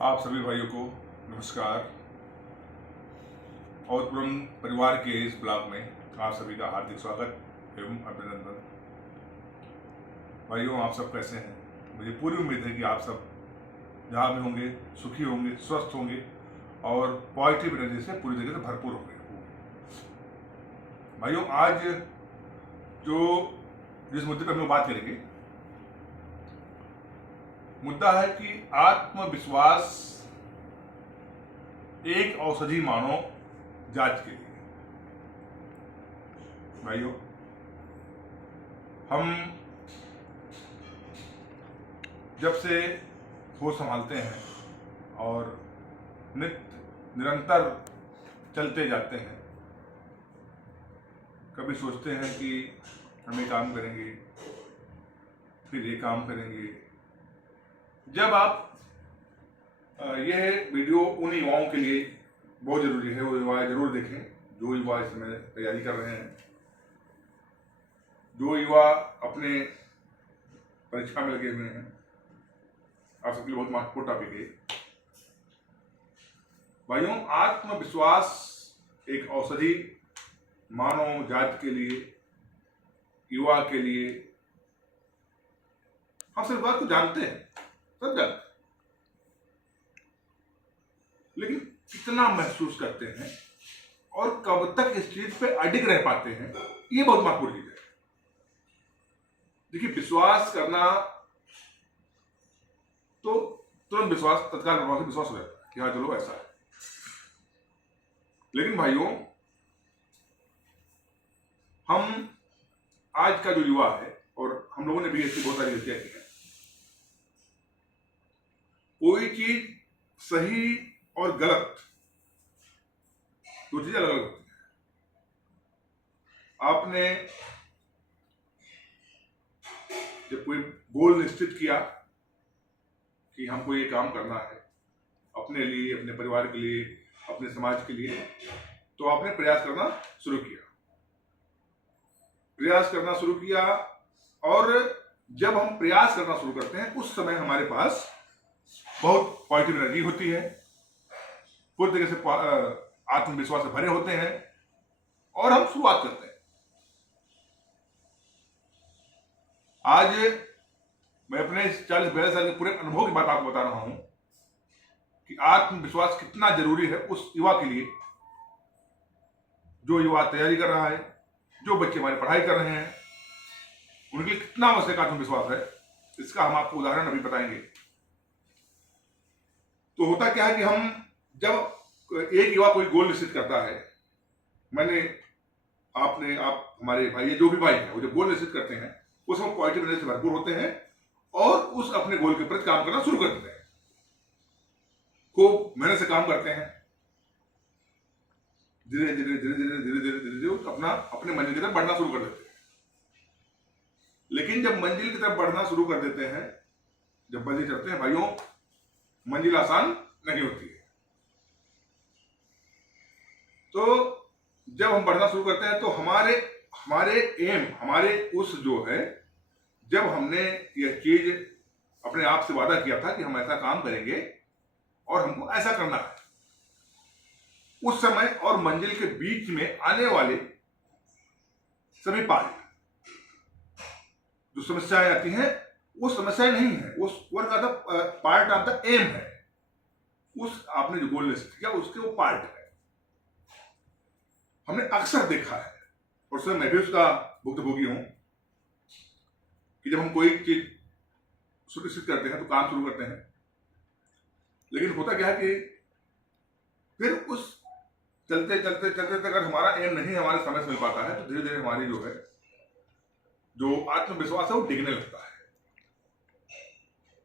आप सभी भाइयों को नमस्कार और पुरम परिवार के इस ब्लॉग में आप सभी का हार्दिक स्वागत एवं अभिनंदन। भाइयों, आप सब कैसे हैं? मुझे पूरी उम्मीद है कि आप सब जहाँ भी होंगे सुखी होंगे, स्वस्थ होंगे और पॉजिटिव एनर्जी से पूरी तरीके से भरपूर होंगे। भाइयों, आज जिस मुद्दे पर हम लोग बात करेंगे, मुद्दा है कि आत्मविश्वास एक औषधि मानो जांच के लिए। भाइयों, हम जब से होश संभालते हैं और निरंतर चलते जाते हैं, कभी सोचते हैं कि हम ये काम करेंगे, फिर ये काम करेंगे। जब आप यह वीडियो उन युवाओं के लिए बहुत जरूरी है, वो युवा जरूर देखें जो युवा इसमें तैयारी कर रहे हैं, जो युवा अपने परीक्षा में लगे हुए हैं। आप सबके लिए बहुत महत्वपूर्ण टॉपिक है भाइयों। आत्मविश्वास एक औषधि मानव जाति के लिए, युवा के लिए। हम सिर्फ बात को जानते हैं, सब जानते हैं, लेकिन कितना महसूस करते हैं और कब तक इस चीज पे अडिग रह पाते हैं, ये बहुत महत्वपूर्ण चीज है। देखिए, विश्वास करना तो तुरंत विश्वास, तत्काल प्रभाव से विश्वास हो जाता है कि हाँ चलो ऐसा है। लेकिन भाइयों, हम आज का जो युवा है, और हम लोगों ने भी ऐसी बहुत सारी गलतियां की हैं। कोई चीज सही और गलत दो चीजें अलग अलग होती हैं। आपने जब कोई गोल निश्चित किया कि हमको ये काम करना है अपने लिए, अपने परिवार के लिए, अपने समाज के लिए, तो आपने प्रयास करना शुरू किया। और जब हम प्रयास करना शुरू करते हैं, उस समय हमारे पास बहुत पॉजिटिव एनर्जी होती है, पूरी तरीके से आत्मविश्वास से भरे होते हैं और हम शुरुआत करते हैं। आज मैं अपने 40-42 साल के पूरे अनुभव की बात आपको बता रहा हूं कि आत्मविश्वास कितना जरूरी है उस युवा के लिए, जो युवा तैयारी कर रहा है, जो बच्चे हमारी पढ़ाई कर रहे हैं, उनके लिए कितना आवश्यक आत्मविश्वास है, इसका हम आपको उदाहरण अभी बताएंगे। तो होता क्या है कि हम जब एक युवा कोई गोल निश्चित करता है, आप हमारे भाई, जो भी भाई है, वो जब गोल निश्चित करते हैं उसमें पॉजिटिव एनर्जी से भरपूर होते हैं और उस अपने गोल के प्रति काम करना शुरू कर देते हैं, खूब मेहनत से काम करते हैं, धीरे धीरे धीरे धीरे धीरे धीरे धीरे धीरे अपने मंजिल की तरफ बढ़ना शुरू कर देते हैं। लेकिन जब मंजिल की तरफ बढ़ना शुरू कर देते हैं, जब मंजिल चढ़ते हैं भाइयों, मंजिल आसान नहीं होती है। तो जब हम बढ़ना शुरू करते हैं तो हमारे उस जो है, जब हमने यह चीज अपने आप से वादा किया था कि हम ऐसा काम करेंगे और हमको ऐसा करना है, उस समय और मंजिल के बीच में आने वाले सभी पार्ट, जो समस्याएं आती हैं, वो समस्याएं नहीं है, वो work of the part of the एम है। उस आपने जो गोल निश्चित किया उसके वो पार्ट है। हमने अक्सर देखा है, और उसमें मैं भी उसका भुक्तभोगी हूं, कि जब हम कोई चीज सुनिश्चित करते हैं तो काम शुरू करते हैं, लेकिन होता क्या है कि फिर उस चलते चलते चलते अगर हमारा एम नहीं हमारे समय से मिल पाता है, तो धीरे धीरे हमारी जो आत्मविश्वास है वो डिगने लगता है।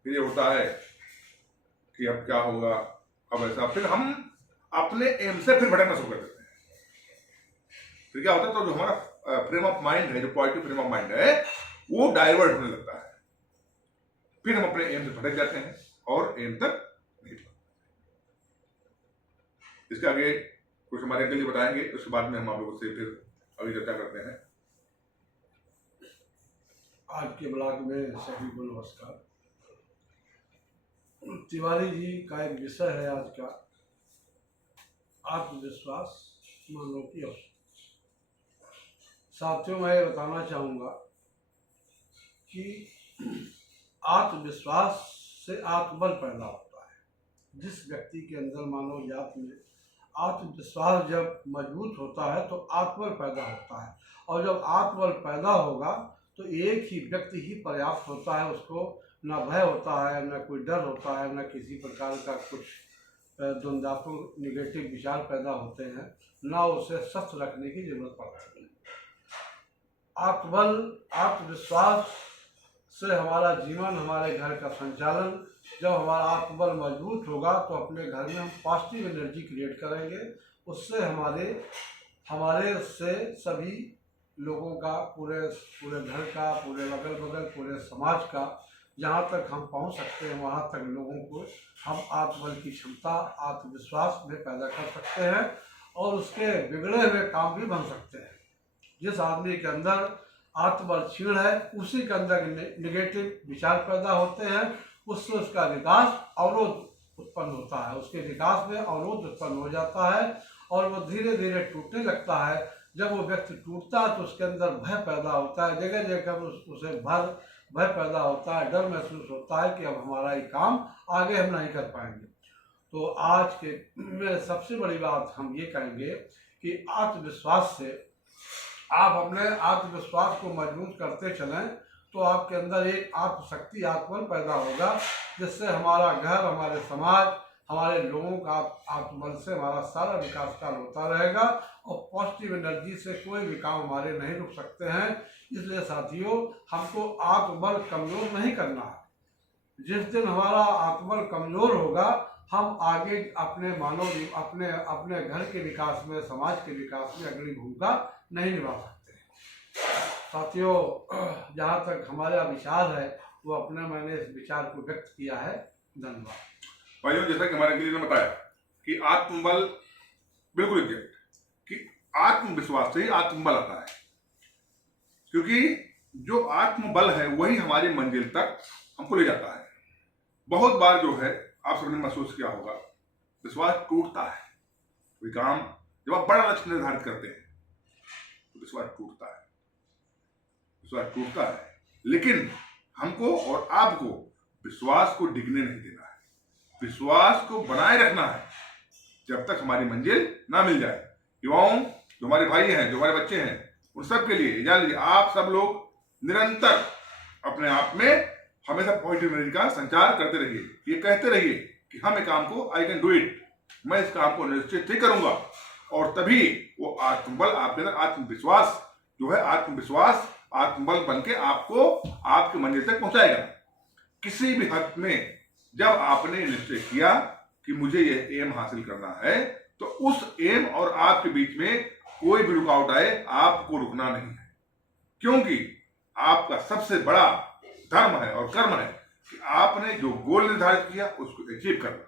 फिर ये होता है कि अब क्या होगा, अब ऐसा, फिर हम अपने एम से फिर भटकना शुरू कर देते हैं। फिर क्या होता है, तो जो हमारा फ्रेम ऑफ माइंड है, जो पॉजिटिव फ्रेम ऑफ माइंड है, वो डाइवर्ट होने लगता है। फिर हम अपने एम से भटक जाते हैं और एम तक नहीं पहुंचते। इसके आगे कुछ हमारे अंकल जी बताएंगे, उसके बाद में हम आप लोगों से फिर अभी चर्चा करते हैं। आज के ब्लॉग में सभी को नमस्कार। तिवारी जी का एक विषय है आज का, आत्मविश्वास मानव की अवसर। साथियों, मैं ये बताना चाहूँगा कि आत्मविश्वास से आत्मबल पैदा होता है। जिस व्यक्ति के अंदर मानव जात में आत्मविश्वास जब मजबूत होता है तो आत्मबल पैदा होता है, और जब आत्मबल पैदा होगा तो एक ही व्यक्ति ही पर्याप्त होता है। उसको न भय होता है, न कोई डर होता है, न किसी प्रकार का कुछ द्वंद्वात्मक निगेटिव विचार पैदा होते हैं, न उसे शस्त्र रखने की जरूरत पड़ती है। आत्मबल, आत्मविश्वास से हमारा जीवन, हमारे घर का संचालन, जब हमारा आत्मबल मजबूत होगा तो अपने घर में हम पॉजिटिव एनर्जी क्रिएट करेंगे। उससे हमारे से सभी लोगों का, पूरे घर का, पूरे अगल बगल, पूरे समाज का, जहाँ तक हम पहुँच सकते हैं वहाँ तक लोगों को हम आत्मबल की क्षमता, आत्मविश्वास में पैदा कर सकते हैं और उसके बिगड़े हुए काम भी बन सकते हैं। जिस आदमी के अंदर आत्मबल क्षीण है उसी के अंदर निगेटिव विचार पैदा होते हैं, उससे उसका विकास अवरोध उत्पन्न होता है, उसके विकास में अवरोध उत्पन्न हो जाता है और वो धीरे धीरे टूटने लगता है। जब वो व्यक्ति टूटता है तो उसके अंदर भय पैदा होता है, जगह जगह उसे भय पैदा होता है, डर महसूस होता है कि अब हमारा ये काम आगे हम नहीं कर पाएंगे। तो आज के में सबसे बड़ी बात हम ये कहेंगे कि आत्मविश्वास से आप अपने आत्मविश्वास को मजबूत करते चलें तो आपके अंदर एक आत्मशक्ति, आत्मबल पैदा होगा, जिससे हमारा घर, हमारे समाज, हमारे लोगों का आत्मबल से हमारा सारा विकास कार्य होता रहेगा और पॉजिटिव एनर्जी से कोई भी काम हमारे नहीं रुक सकते हैं। इसलिए साथियों, हमको आत्मबल कमज़ोर नहीं करना है। जिस दिन हमारा आत्मबल कमज़ोर होगा, हम आगे अपने मानव, अपने घर के विकास में, समाज के विकास में अग्रणी भूमिका नहीं निभा सकते। साथियों, जहाँ तक हमारा विचार है वो मैंने इस विचार को व्यक्त किया है। धन्यवाद। भाइयों, जैसा कि हमारे गिरी ने बताया कि आत्मबल बिल्कुल एग्जैक्ट, कि आत्मविश्वास से ही आत्मबल आता है, क्योंकि जो आत्मबल है वही हमारी मंजिल तक हमको ले जाता है। बहुत बार जो है, आप सबने महसूस किया होगा, विश्वास टूटता है। कोई काम जब आप बड़ा लक्ष्य निर्धारित करते हैं तो विश्वास टूटता है, लेकिन हमको और आपको विश्वास को डिगने नहीं देना है, विश्वास को बनाए रखना है जब तक हमारी मंजिल ना मिल जाए। युवाओं, जो हमारे भाई हैं, जो हमारे बच्चे हैं, उन सब के लिए जान लीजिए, आप सब लोग निरंतर अपने आप में हमेशा पॉजिटिव एनर्जी का संचार करते रहिए। ये कहते रहिए कि हम इस काम को, आई कैन डू इट, मैं इस काम को निश्चित ही करूंगा, और तभी वो आत्मबल आपके अंदर, आत्मविश्वास जो है, आत्मविश्वास आत्मबल बन के आपको आपकी मंजिल तक पहुंचाएगा। किसी भी हद में जब आपने निश्चय किया कि मुझे यह एम हासिल करना है, तो उस एम और आपके बीच में कोई भी रुकावट आए, आपको रुकना नहीं है, क्योंकि आपका सबसे बड़ा धर्म है और कर्म है कि आपने जो गोल निर्धारित किया उसको अचीव करना।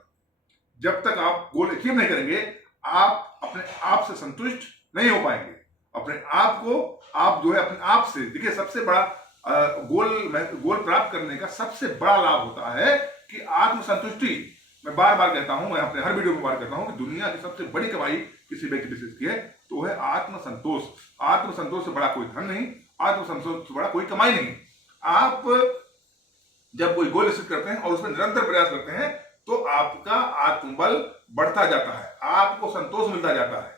जब तक आप गोल अचीव नहीं करेंगे, आप अपने आप से संतुष्ट नहीं हो पाएंगे। अपने आप को, आप जो है अपने आप से, देखिए, सबसे बड़ा गोल प्राप्त करने का सबसे बड़ा लाभ होता है कि आत्मसंतुष्टि। मैं बार बार कहता हूं, मैं अपने हर वीडियो में बार कहता हूं कि दुनिया की सबसे बड़ी कमाई किसी व्यक्ति विशेष की है तो वह है आत्मसंतोष। आत्मसंतोष से बड़ा कोई धन नहीं, आत्मसंतोष से बड़ा कोई कमाई नहीं। आप जब कोई गोल निश्चित करते हैं और उसमें निरंतर प्रयास करते हैं तो आपका आत्मबल बढ़ता जाता है, आपको संतोष मिलता जाता है।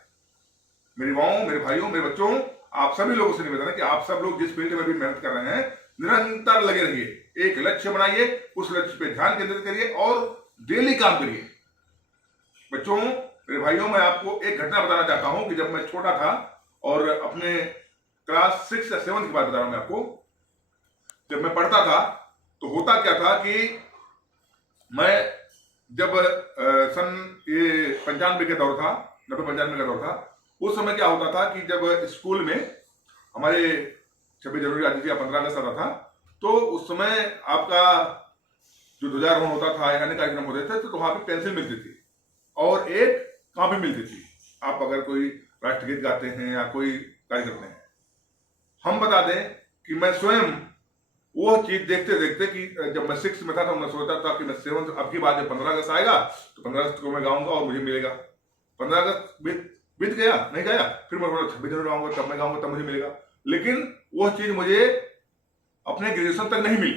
मेरे युवाओं, मेरे भाइयों, मेरे बच्चों, आप सभी लोगों से निवेदन है कि आप सब लोग जिस फील्ड में भी मेहनत कर रहे हैं, निरंतर लगे रहिए, एक लक्ष्य बनाइए, उस लक्ष्य पे ध्यान केंद्रित करिए और डेली काम करिए। बच्चों, मेरे भाइयों, मैं आपको एक घटना बताना चाहता हूं कि जब मैं छोटा था और अपने क्लास 6 या 7 की बात बता रहा हूं मैं आपको, जब मैं पढ़ता था तो होता क्या था कि मैं जब ये 95 का दौर था, 90-95 का दौर था, उस समय क्या होता था कि जब स्कूल में हमारे 26 जनवरी आती थी या 15 अगस्त आता था, तो उस समय आपका जो ध्वजारोहण होता था, अन्य कार्यक्रम होते थे, तो वहां पे पेंसिल मिलती थी और एक कॉपी मिलती थी। आप अगर कोई राष्ट्रगीत गाते हैं या कोई कार्य करते हैं, हम बता दें कि मैं स्वयं वो चीज देखते देखते कि जब मैं 6 में था तो मैं सोचता था कि मैं 7 अब की बात है 15 अगस्त आएगा तो 15 अगस्त को मैं गाऊंगा और मुझे मिलेगा। 15 अगस्त बीत गया, नहीं गया, फिर मैं 26 जनवरी आऊंगा, तब मैं गाऊंगा, तब मुझे मिलेगा। लेकिन वो चीज मुझे अपने ग्रेजुएशन तक नहीं मिली।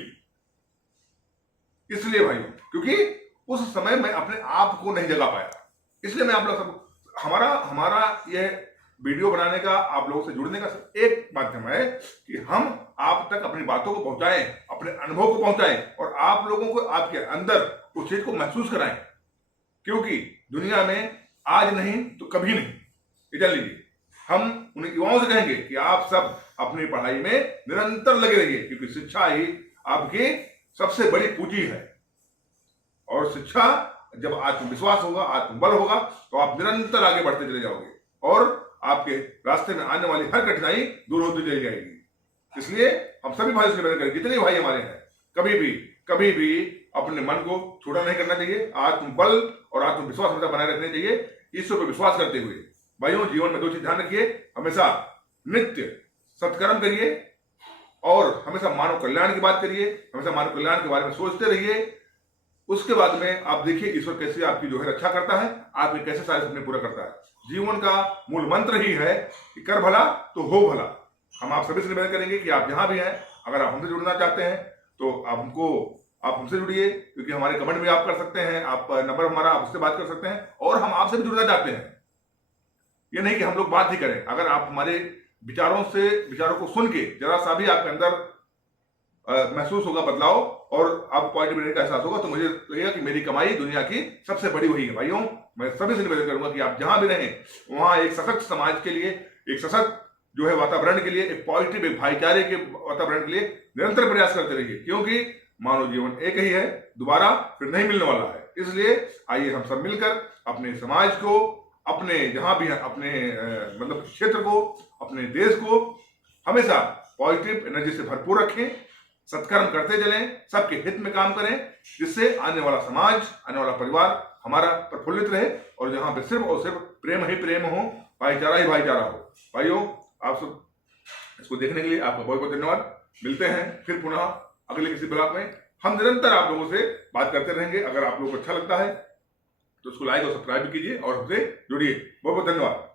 इसलिए भाई, क्योंकि उस समय मैं अपने आप को नहीं जगा पाया। इसलिए मैं आप लोग सब हमारा ये वीडियो बनाने का, आप लोगों से जुड़ने का सिर्फ एक माध्यम है कि हम आप तक अपनी बातों को पहुंचाएं, अपने अनुभव को पहुंचाएं और आप लोगों को आपके अंदर उस चीज को महसूस कराएं। क्योंकि दुनिया में आज नहीं तो कभी नहीं, ये जान लीजिए। हम उन युवाओं से कहेंगे कि आप सब अपनी पढ़ाई में निरंतर लगे रहिए, क्योंकि शिक्षा ही आपकी सबसे बड़ी पूंजी है। और शिक्षा जब आत्मविश्वास होगा, आत्मबल होगा, तो आप निरंतर आगे बढ़ते चले जाओगे और आपके रास्ते में आने वाली हर कठिनाई दूर होती चली जाएगी। इसलिए हम सभी भाई से निवेदन करें, जितने भाई हमारे हैं, कभी भी अपने मन को छोटा नहीं करना चाहिए। आत्मबल और आत्मविश्वास हमेशा बनाए रखने चाहिए, ईश्वर पर विश्वास करते हुए। भाइयों, जीवन में 2 चीज ध्यान रखिए, हमेशा नित्य सत्कर्म करिए और हमेशा मानव कल्याण की बात करिए, हमेशा मानव कल्याण के बारे में सोचते रहिए। उसके बाद में आप देखिए ईश्वर कैसे आपकी जो है रक्षा करता है, आपके कैसे सारे सपने पूरा करता है। जीवन का मूल मंत्र ही है कि कर भला तो हो भला। हम आप सभी से निवेदन करेंगे कि आप जहां भी हैं, अगर आप हमसे जुड़ना चाहते हैं तो आप हमसे जुड़िए, क्योंकि हमारे कमेंट भी आप कर सकते हैं, आप नंबर हमारा, आप उससे बात कर सकते हैं। और हम आपसे भी जुड़ना चाहते हैं, ये नहीं कि हम लोग बात ही करें। अगर आप हमारे विचारों को सुन के जरा सा भी आपके अंदर महसूस होगा बदलाव और आपको पॉजिटिव रहने का एहसास होगा, तो मुझे लगेगा कि मेरी कमाई दुनिया की सबसे बड़ी वही है। भाइयों, मैं सभी से निवेदन करूंगा कि आप जहां भी रहें वहां एक सशक्त समाज के लिए, एक सशक्त जो है वातावरण के लिए, एक पॉजिटिव, एक भाईचारे के वातावरण के लिए निरंतर प्रयास करते रहिए, क्योंकि मानव जीवन एक ही है, दोबारा फिर नहीं मिलने वाला है। इसलिए आइए हम सब मिलकर अपने समाज को, अपने जहां भी अपने मतलब क्षेत्र को, अपने देश को हमेशा पॉजिटिव एनर्जी से भरपूर रखें, सत्कर्म करते चलें, सबके हित में काम करें, जिससे आने वाला समाज, आने वाला परिवार हमारा प्रफुल्लित रहे और जहां पे सिर्फ और सिर्फ प्रेम ही प्रेम हो, भाईचारा ही भाईचारा हो। भाइयों, आप सब इसको देखने के लिए आपका बहुत बहुत धन्यवाद। मिलते हैं फिर पुनः अगले किसी ब्लॉग में। हम निरंतर आप लोगों से बात करते रहेंगे। अगर आप लोगों को अच्छा लगता है तो इसको लाइक और सब्सक्राइब कीजिए और हमसे जुड़िए। बहुत बहुत धन्यवाद।